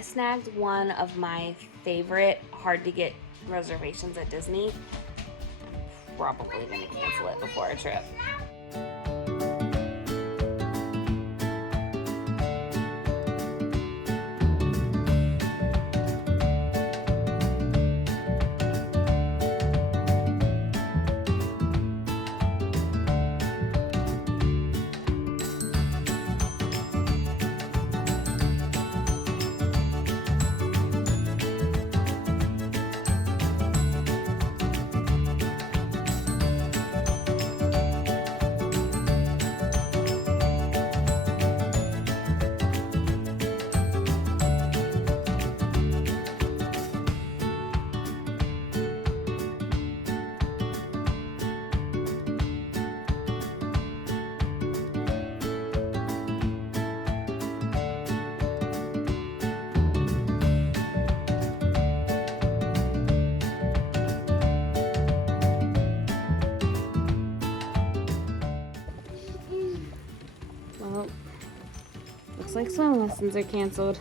I snagged one of my favorite hard to get reservations at Disney. Probably gonna cancel it before our trip. Well, looks like swim lessons are canceled.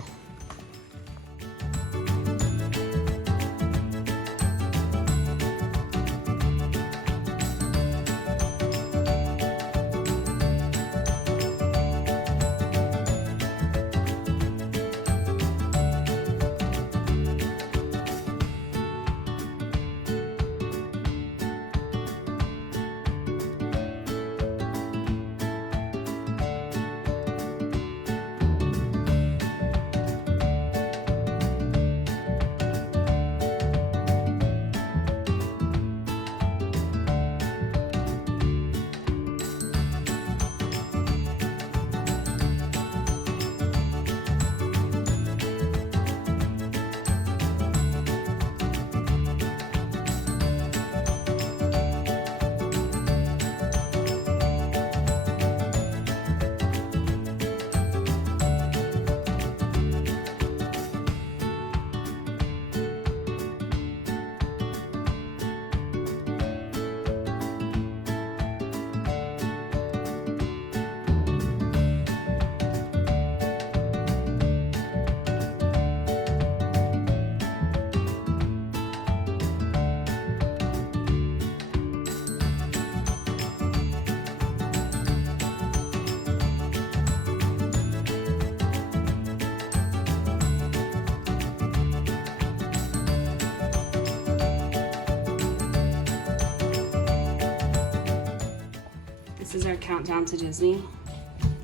This is our countdown to Disney.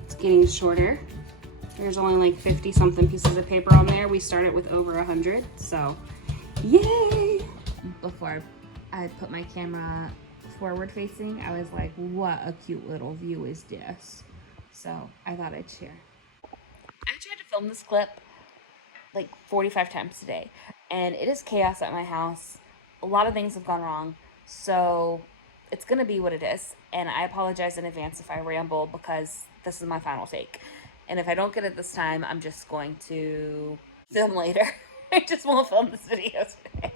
It's getting shorter. There's only like 50 something pieces of paper on there. We started with over 100, so yay! Before I put my camera forward facing, I was like, what a cute little view is this? So I thought I'd share. I tried to film this clip like 45 times today, and it is chaos at my house. A lot of things have gone wrong, so it's gonna be what it is, and I apologize in advance if I ramble because this is my final take. And if I don't get it this time, I'm just going to film later. I just won't film this video today.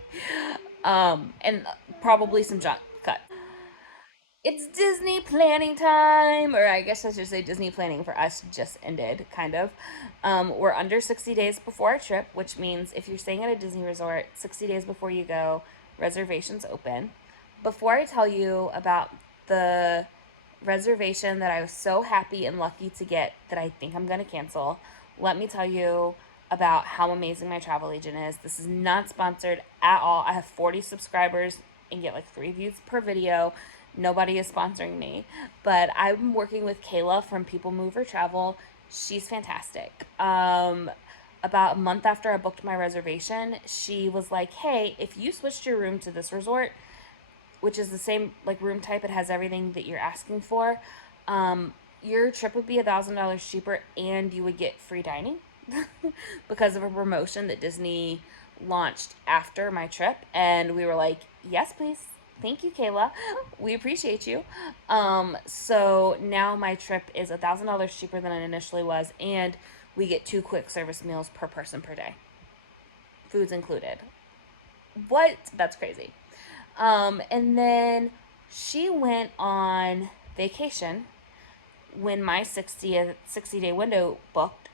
And probably some junk cut. It's Disney planning time, or I guess I should say Disney planning for us just ended, kind of. We're under 60 days before our trip, which means if you're staying at a Disney resort, 60 days before you go, reservations open. Before I tell you about the reservation that I was so happy and lucky to get that I think I'm going to cancel, let me tell you about how amazing my travel agent is. This is not sponsored at all. I have 40 subscribers and get like 3 views per video. Nobody is sponsoring me, but I'm working with Kayla from People Mover Travel. She's fantastic. About a month after I booked my reservation, she was like, hey, if you switched your room to this resort, which is the same like room type, it has everything that you're asking for, your trip would be $1,000 cheaper and you would get free dining because of a promotion that Disney launched after my trip. And we were like, yes, please. Thank you, Kayla. We appreciate you. So now my trip is $1,000 cheaper than it initially was, and we get 2 quick service meals per person per day. Food's included. What? That's crazy. And then she went on vacation when my 60-day window booked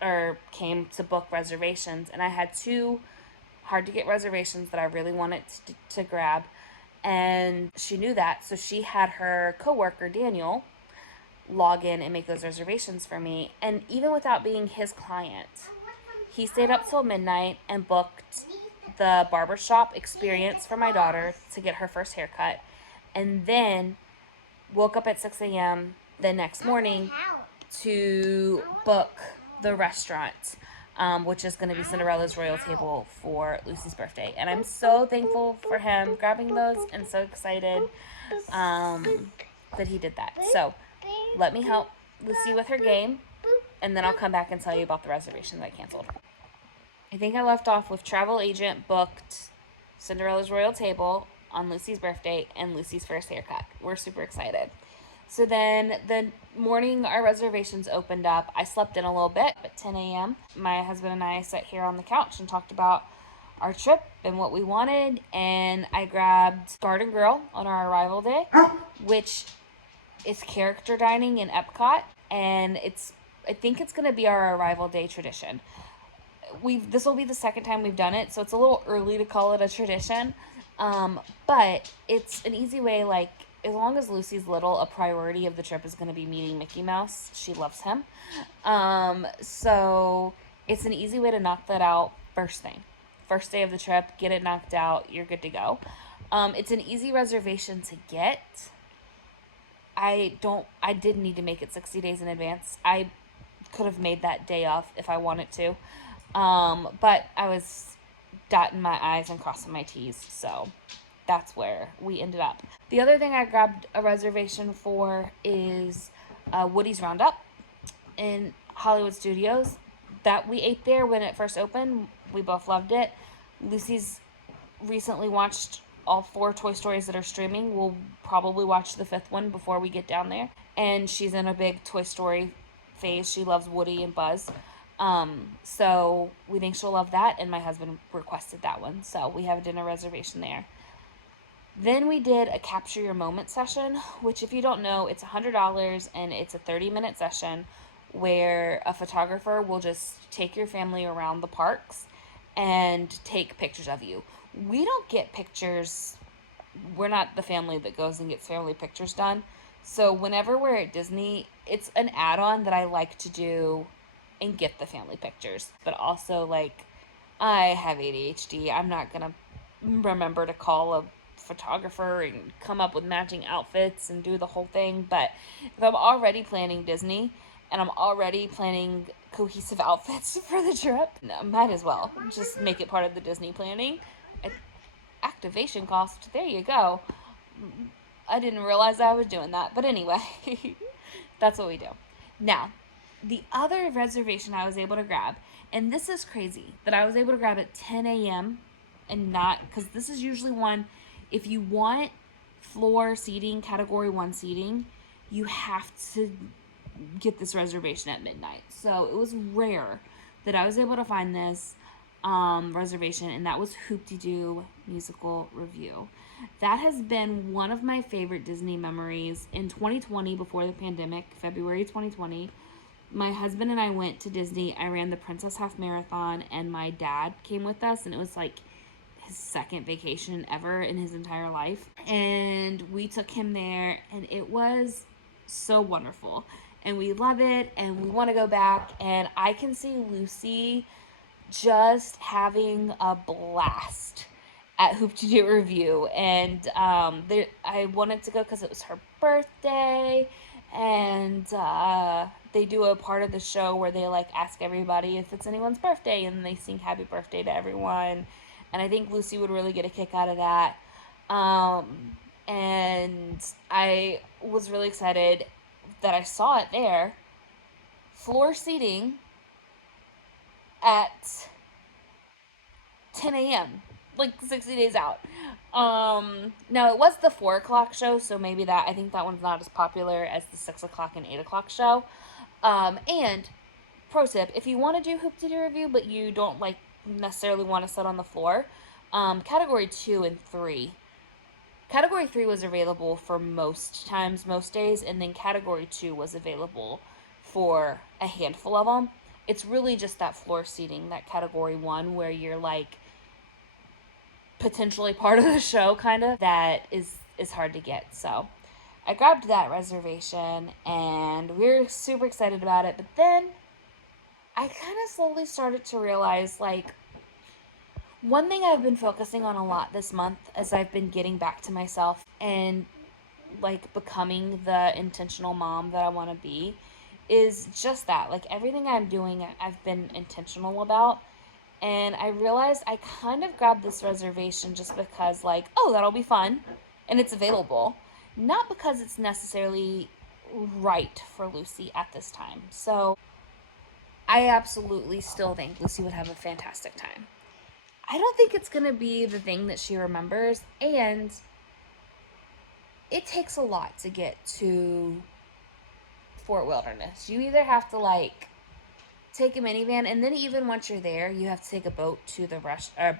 or came to book reservations, and I had two hard to get reservations that I really wanted to grab, and she knew that, so she had her coworker Daniel log in and make those reservations for me. And even without being his client, he stayed up till midnight and booked the barbershop experience for my daughter to get her first haircut, and then woke up at 6 a.m. the next morning to book the restaurant, which is going to be Cinderella's Royal Table for Lucy's birthday. And I'm so thankful for him grabbing those and so excited that he did that. So let me help Lucy with her game, and then I'll come back and tell you about the reservation that I canceled. I think I left off with travel agent booked Cinderella's Royal Table on Lucy's birthday and Lucy's first haircut. We're super excited. So then the morning our reservations opened up, I slept in a little bit at 10 a.m. My husband and I sat here on the couch and talked about our trip and what we wanted, and I grabbed Garden Grill on our arrival day, which is character dining in Epcot, and I think it's going to be our arrival day tradition. This will be the second time we've done it, so it's a little early to call it a tradition, but it's an easy way, like, as long as Lucy's little, a priority of the trip is going to be meeting Mickey Mouse. She loves him. So it's an easy way to knock that out first thing. First day of the trip, get it knocked out, you're good to go. It's an easy reservation to get. I didn't need to make it 60 days in advance. I could have made that day off if I wanted to. But I was dotting my I's and crossing my T's, so that's where we ended up. The other thing I grabbed a reservation for is Woody's Roundup in Hollywood Studios. That we ate there when it first opened. We both loved it. Lucy's recently watched all 4 Toy Stories that are streaming. We'll probably watch the 5th one before we get down there. And she's in a big Toy Story phase. She loves Woody and Buzz. So we think she'll love that, and my husband requested that one. So we have a dinner reservation there. Then we did a Capture Your Moment session, which, if you don't know, it's $100, and it's a 30-minute session where a photographer will just take your family around the parks and take pictures of you. We don't get pictures. We're not the family that goes and gets family pictures done. So whenever we're at Disney, it's an add-on that I like to do and get the family pictures. But also, like, I have ADHD. I'm not going to remember to call a photographer and come up with matching outfits and do the whole thing. But if I'm already planning Disney and I'm already planning cohesive outfits for the trip, no, might as well just make it part of the Disney planning. Activation cost, there you go. I didn't realize I was doing that, but anyway, that's what we do. Now, the other reservation I was able to grab, and this is crazy, that I was able to grab at 10 a.m. and not, because this is usually one, if you want floor seating, category 1 seating, you have to get this reservation at midnight. So it was rare that I was able to find this reservation, and that was Hoop-Dee-Doo Musical Review. That has been one of my favorite Disney memories. In 2020, before the pandemic, February 2020, my husband and I went to Disney. I ran the Princess Half Marathon, and my dad came with us, and it was like his second vacation ever in his entire life. And we took him there, and it was so wonderful. And we love it, and we want to go back. And I can see Lucy just having a blast at Hoop-Dee-Doo Review. And I wanted to go because it was her birthday, and they do a part of the show where they like ask everybody if it's anyone's birthday, and they sing happy birthday to everyone, and I think Lucy would really get a kick out of that. And I was really excited that I saw it there. Floor seating at 10 a.m. like 60 days out. Now it was the 4 o'clock show, so maybe I think that one's not as popular as the 6 o'clock and 8 o'clock show. And pro tip, if you want to do Hoop-Dee-Doo Review, but you don't like necessarily want to sit on the floor, category 2 and 3. Category 3 was available for most times, most days, and then category 2 was available for a handful of them. it's really just that floor seating, that category 1, where you're like potentially part of the show, kind of, that is hard to get. So I grabbed that reservation and we're super excited about it. But then I kind of slowly started to realize, like, one thing I've been focusing on a lot this month as I've been getting back to myself and like becoming the intentional mom that I want to be is just that. Like, everything I'm doing, I've been intentional about. And I realized I kind of grabbed this reservation just because, like, oh, that'll be fun and it's available. Not because it's necessarily right for Lucy at this time. So I absolutely still think Lucy would have a fantastic time. I don't think it's going to be the thing that she remembers. And it takes a lot to get to Fort Wilderness. You either have to, like, take a minivan, and then even once you're there, you have to take a boat to the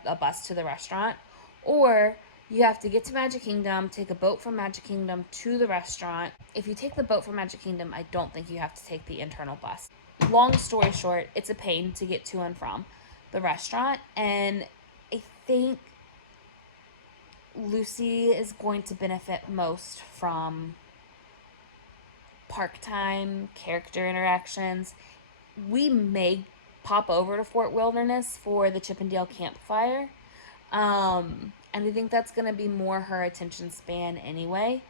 a bus to the restaurant, or you have to get to Magic Kingdom, take a boat from Magic Kingdom to the restaurant. If you take the boat from Magic Kingdom, I don't think you have to take the internal bus. Long story short, it's a pain to get to and from the restaurant, and I think Lucy is going to benefit most from park time, character interactions. We may pop over to Fort Wilderness for the Chippendale campfire. And I think that's going to be more her attention span anyway.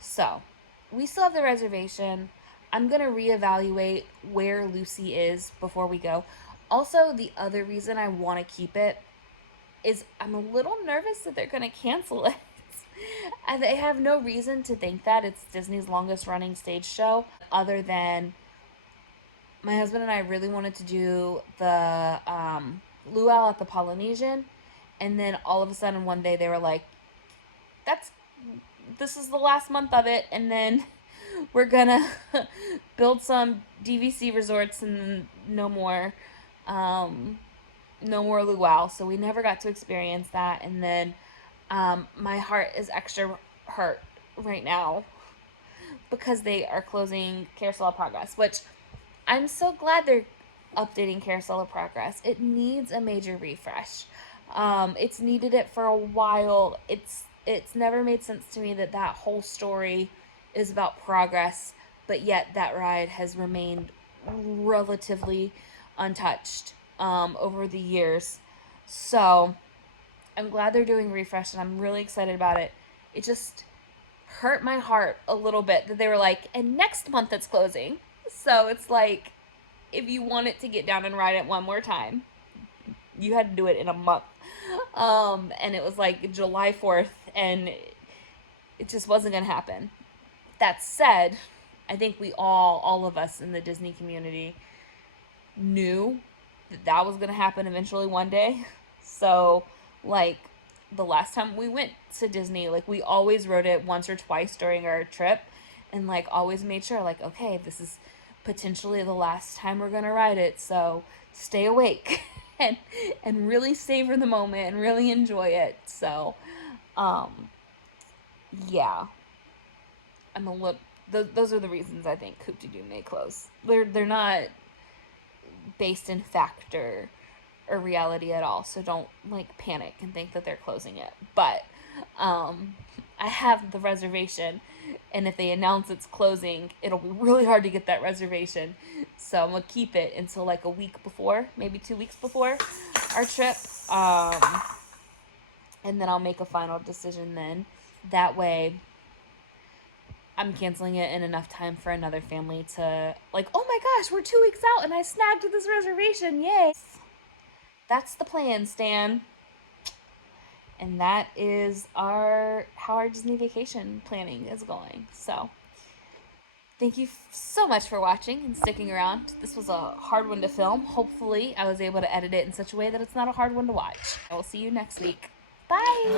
So, we still have the reservation. I'm going to reevaluate where Lucy is before we go. Also, the other reason I want to keep it is I'm a little nervous that they're going to cancel it. I have no reason to think that. It's Disney's longest running stage show, other than my husband and I really wanted to do the luau at the Polynesian, and then all of a sudden one day they were like, this is the last month of it, and then we're gonna build some DVC resorts and no more luau. So we never got to experience that. And then my heart is extra hurt right now because they are closing Carousel of Progress, which I'm so glad they're updating Carousel of Progress. It needs a major refresh. It's needed it for a while. It's never made sense to me that whole story is about progress, but yet that ride has remained relatively untouched over the years. So I'm glad they're doing refresh, and I'm really excited about it. It just hurt my heart a little bit that they were like, and next month it's closing. So it's like, if you wanted to get down and ride it one more time, you had to do it in a month. And it was like July 4th, and it just wasn't going to happen. That said, I think we all of us in the Disney community knew that was going to happen eventually one day. So, like, the last time we went to Disney, like, we always rode it once or twice during our trip, and, like, always made sure, like, okay, this is potentially the last time we're going to ride it, so stay awake and really savor the moment and really enjoy it. So, yeah. Those are the reasons I think Coupe de Doo may close. They're not based in fact or reality at all, so don't, like, panic and think that they're closing it. But I have the reservation, and if they announce it's closing, it'll be really hard to get that reservation. So I'm gonna keep it until like a week before, maybe 2 weeks before our trip, and then I'll make a final decision then. That way I'm canceling it in enough time for another family to, like, oh my gosh, we're 2 weeks out and I snagged this reservation, yay! That's the plan, Stan. And that is how our Disney vacation planning is going. So, thank you so much for watching and sticking around. This was a hard one to film. Hopefully, I was able to edit it in such a way that it's not a hard one to watch. I will see you next week. Bye!